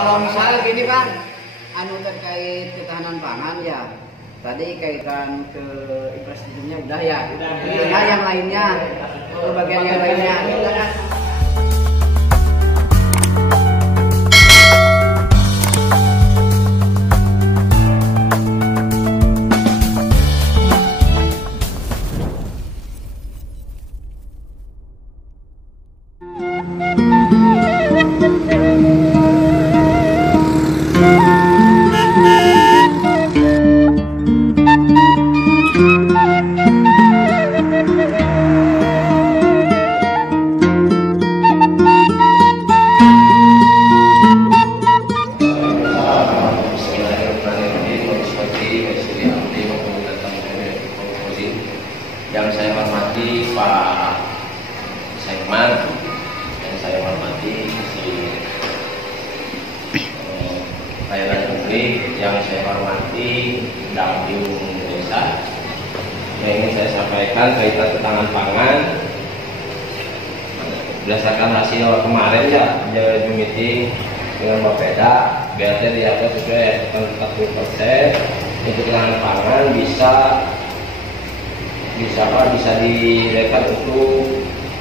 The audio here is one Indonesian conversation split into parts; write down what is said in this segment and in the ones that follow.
Kalau misal gini Bang, anu terkait ketahanan pangan ya. Tadi kaitan ke infrastrukturnya udah ya. Udah yang lainnya, bagian yang lainnya. Yang saya hormati Pak Saiman, yang saya hormati si layanan publik, yang saya hormati Damdium Desa. Yang ingin saya sampaikan kaitan ketahanan pangan berdasarkan hasil kemarin ya jalan meeting dengan Bapeda, BRT diatur sesuai 40% untuk ketahanan pangan bisa dilihat untuk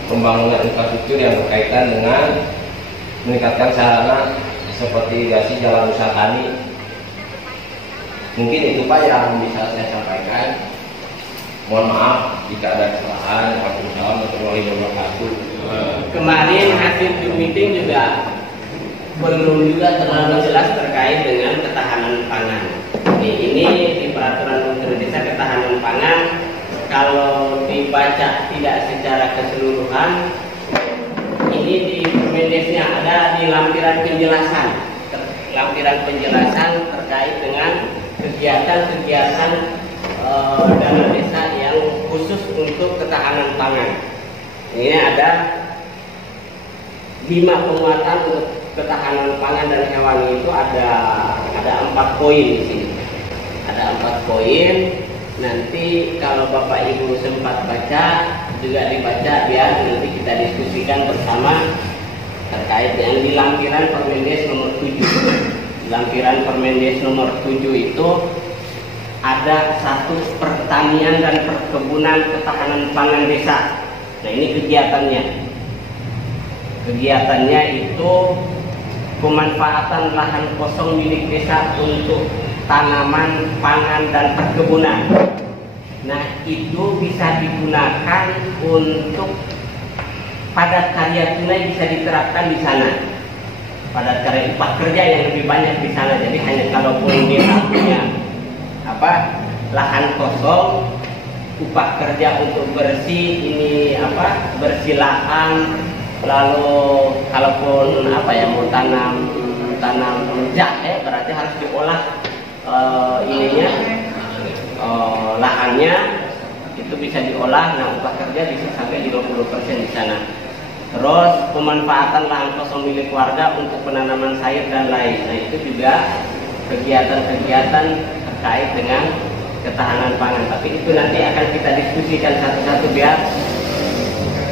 pembangunan infrastruktur yang berkaitan dengan meningkatkan sarana seperti irigasi jalan usaha tani. Mungkin itu Pak yang bisa saya sampaikan. Mohon maaf jika ada kesalahan. Waalaikumsalam warahmatullahi wabarakatuh. Kemarin hasil meeting juga belum juga terlalu jelas terkait dengan ketahanan pangan. Ini di peraturan Menteri Desa ketahanan pangan. Kalau dibaca tidak secara keseluruhan, ini di Permendesnya ada di lampiran penjelasan terkait dengan kegiatan-kegiatan dana desa yang khusus untuk ketahanan pangan. Ini ada 5 penguatan untuk ketahanan pangan dan hewani itu ada 4 poin di sini. Ada 4 poin. Nanti kalau Bapak Ibu sempat baca juga dibaca biar nanti kita diskusikan bersama terkait dengan di lampiran Permendes nomor 7. Lampiran Permendes nomor 7 itu ada 1 pertanian dan perkebunan ketahanan pangan desa. Nah ini kegiatannya. Kegiatannya itu pemanfaatan lahan kosong milik desa untuk tanaman pangan dan perkebunan. Nah itu bisa digunakan untuk padat karya tunai, bisa diterapkan di sana. Padat karya upah kerja yang lebih banyak di sana. Jadi hanya kalaupun dia punya lahan kosong, upah kerja untuk bersih bersih lahan, lalu kalaupun mau tanam jahe berarti harus diolah lahannya itu bisa diolah. Nah upah kerja bisa sampai 50% di sana. Terus pemanfaatan lahan kosong milik warga untuk penanaman sayur dan lain. Nah itu juga kegiatan-kegiatan terkait dengan ketahanan pangan. Tapi itu nanti akan kita diskusikan satu-satu biar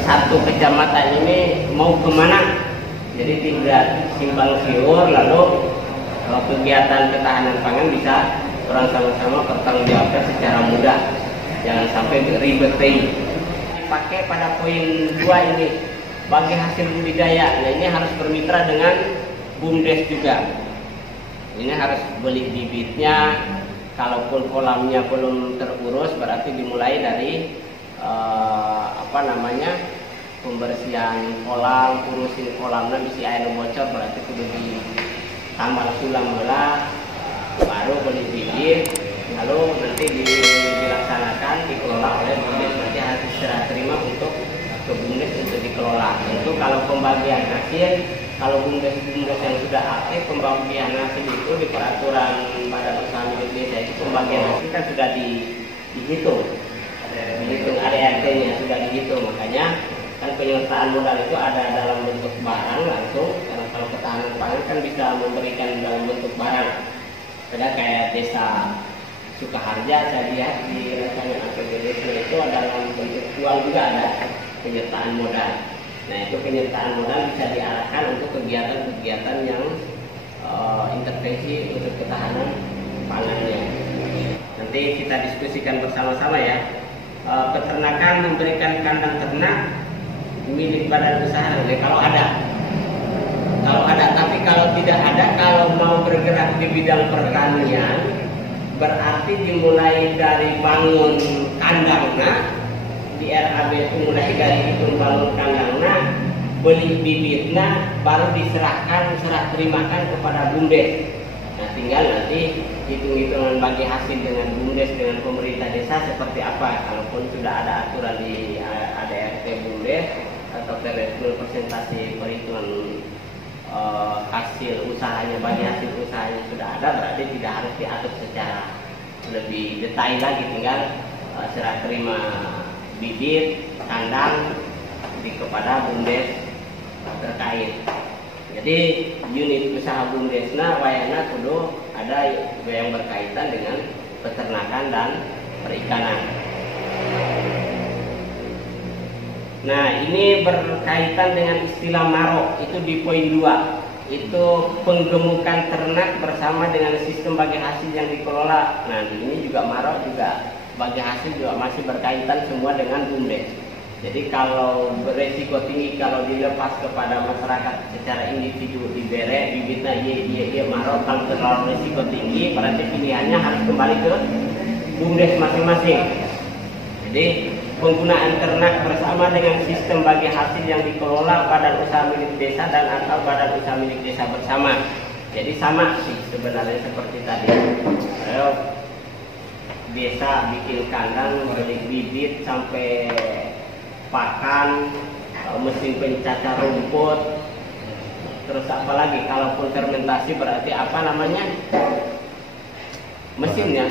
satu kecamatan ini mau kemana. Jadi tidak simpang siur, lalu kegiatan ketahanan pangan bisa orang sama-sama bertanggung jawabkan secara mudah. Jangan sampai ribet. Dipakai pada poin 2 ini bagi hasil budidaya. Nah ini harus bermitra dengan BUMDes juga. Ini harus beli bibitnya. Kalaupun kolamnya belum terurus berarti dimulai dari pembersihan kolam, urusin kolamnya bisi air bocor berarti kudu di tambal sulam belah, baru beli bibit, lalu nanti dilaksanakan dikelola oleh BUMDes. Nanti harus serah terima untuk ke BUMDes untuk dikelola. Tentu kalau pembagian hasil, kalau BUMDes yang sudah aktif pembagian hasil itu di peraturan Badan Usaha Milik Desa itu pembagian hasil kan sudah dihitung, ADRT-nya sudah dihitung. Makanya kan penyertaan modal itu ada dalam bentuk barang langsung, karena kalau ketahanan pangan kan bisa memberikan dalam bentuk barang. Beda kayak desa Sukaharja saya lihat di rancangan APBD itu dalam bentuk uang juga ada penyertaan modal. Nah itu penyertaan modal bisa diarahkan untuk kegiatan-kegiatan yang sisi untuk ketahanan pangannya. Nanti kita diskusikan bersama-sama ya. Peternakan memberikan kandang ternak milik badan usaha kalau ada. Tapi kalau tidak ada, kalau mau bergerak di bidang pertanian, berarti dimulai dari bangun kandangnya di RAB itu, mulai dari itu bangun kandangnya, beli bibitnya, baru serah terimakan kepada BUMDes. Nah, tinggal nanti hitung-hitungan bagi hasil dengan BUMDes, dengan pemerintah desa seperti apa. Kalaupun sudah ada aturan di ADRT BUMDes atau presentasi perhitungan hasil usahanya, bagi hasil usahanya sudah ada, berarti tidak harus diatur secara lebih detail lagi, tinggal serah terima bibit kandang kepada BUMDes terkait. Jadi unit usaha BUMDesna wayana kudu ada yang berkaitan dengan peternakan dan perikanan. Nah, ini berkaitan dengan istilah maro, itu di poin 2. Itu penggemukan ternak bersama dengan sistem bagi hasil yang dikelola. Nah, ini juga maro juga bagi hasil juga masih berkaitan semua dengan BUMDes. Jadi kalau beresiko tinggi, kalau dilepas kepada masyarakat secara individu, diberi bibitnya iya maro, kalau terlalu resiko tinggi berarti pilihannya harus kembali ke BUMDes masing-masing. Jadi penggunaan ternak bersama dengan sistem bagi hasil yang dikelola badan usaha milik desa dan atau badan usaha milik desa bersama. Jadi sama sih sebenarnya seperti tadi. Ayo, desa bikin kandang, beli bibit sampai pakan, mesin pencacar rumput, terus apa lagi? Kalaupun fermentasi berarti apa namanya? Mesinnya,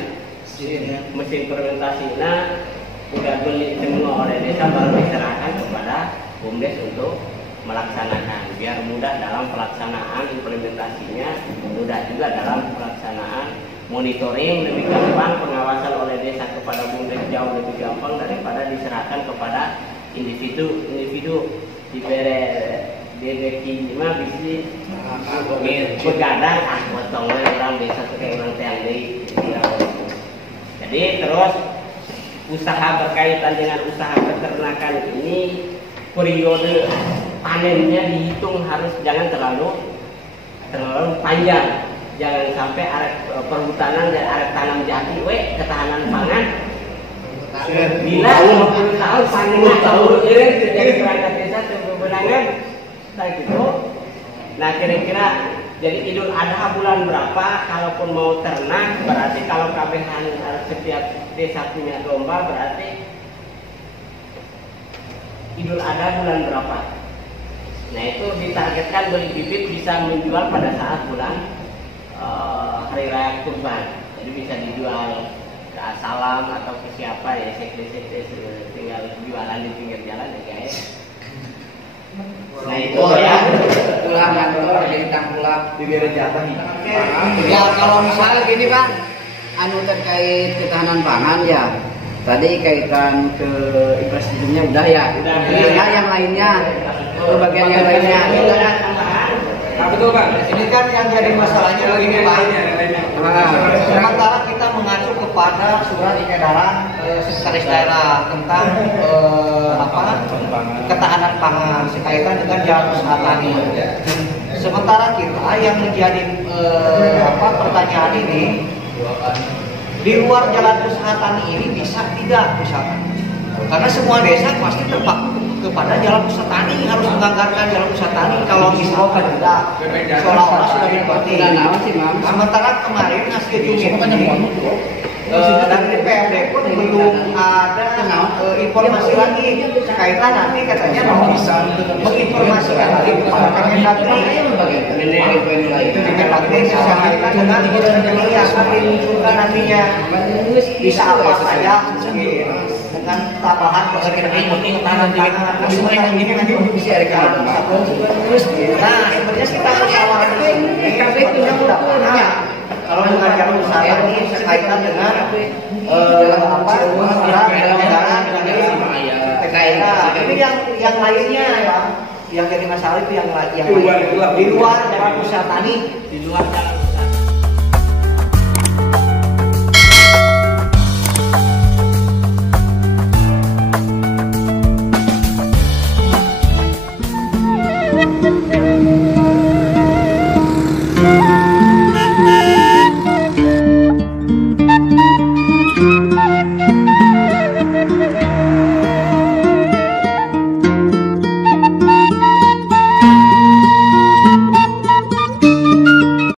mesin fermentasi. Nah, udah beli semua oleh desa, baru diserahkan kepada BUMDes untuk melaksanakan, biar mudah dalam pelaksanaan implementasinya, mudah juga dalam pelaksanaan monitoring, lebih gampang pengawasan oleh desa kepada BUMDes jauh lebih gampang daripada diserahkan kepada individu diberi DBK mah bisi begadang potongnya orang desa kayak orang tiang deui. Jadi terus usaha berkaitan dengan usaha peternakan ini periode panennya dihitung harus jangan terlalu panjang, jangan sampai arek perhutanan dan arek tanam jati ketahanan pangan bila 50 tahun panennya tahun ini jadi perangkat desa sebenarnya gitu. Nah, kira-kira jadi Idul Adha bulan berapa? Kalaupun mau ternak, berarti kalau kabehan setiap desa punya domba, berarti Idul Adha bulan berapa? Nah, itu ditargetkan beli bibit bisa menjual pada saat bulan hari raya Kurban. Jadi bisa dijual ke Asalam atau ke siapa ya, sekde tinggal jualan di pinggir jalan ya guys. Nah itu ya, pulang kantor jadi pulang bibir jatah. Ya kalau misalnya gini Pak, anu terkait ketahanan pangan ya, tadi kaitan ke infrastrukturnya udah ya. Nah yang lainnya, bagian yang lainnya, kita kan. Betul Pak. Ini kan yang jadi masalahnya begini Pak. Sementara kita mengacu kepada surat edaran sekretaris daerah tentang ketahanan pangan sekaitan dengan jalan usaha tani. Sementara kita yang menjadi pertanyaan ini di luar jalan usaha tani ini bisa tidak misalkan, karena semua desa pasti terpaku kepada jalan usaha tani, harus menganggarkan jalan usaha tani. Kalau misalkan tidak, seolah-olah sudah dinikmati. Sementara kemarin hasil jumlah dari PMD pun belum ada informasi lagi kaitan nanti katanya mau bisa menginformasikan lagi kepada Kemendagri. Kemendagri kaitan dengan rekening yang akan dimunculkan nantinya bisa apa saja dengan tambahan rekening untuk tanam pangan. Ini nanti bisa ada. Nah, sebenarnya kita menawarkan kalau dengan jalan usaha ini sekaitan dengan ini yang lainnya ya, yang jadi masalah itu yang di luar jalan usaha tani, di luar jalan usaha.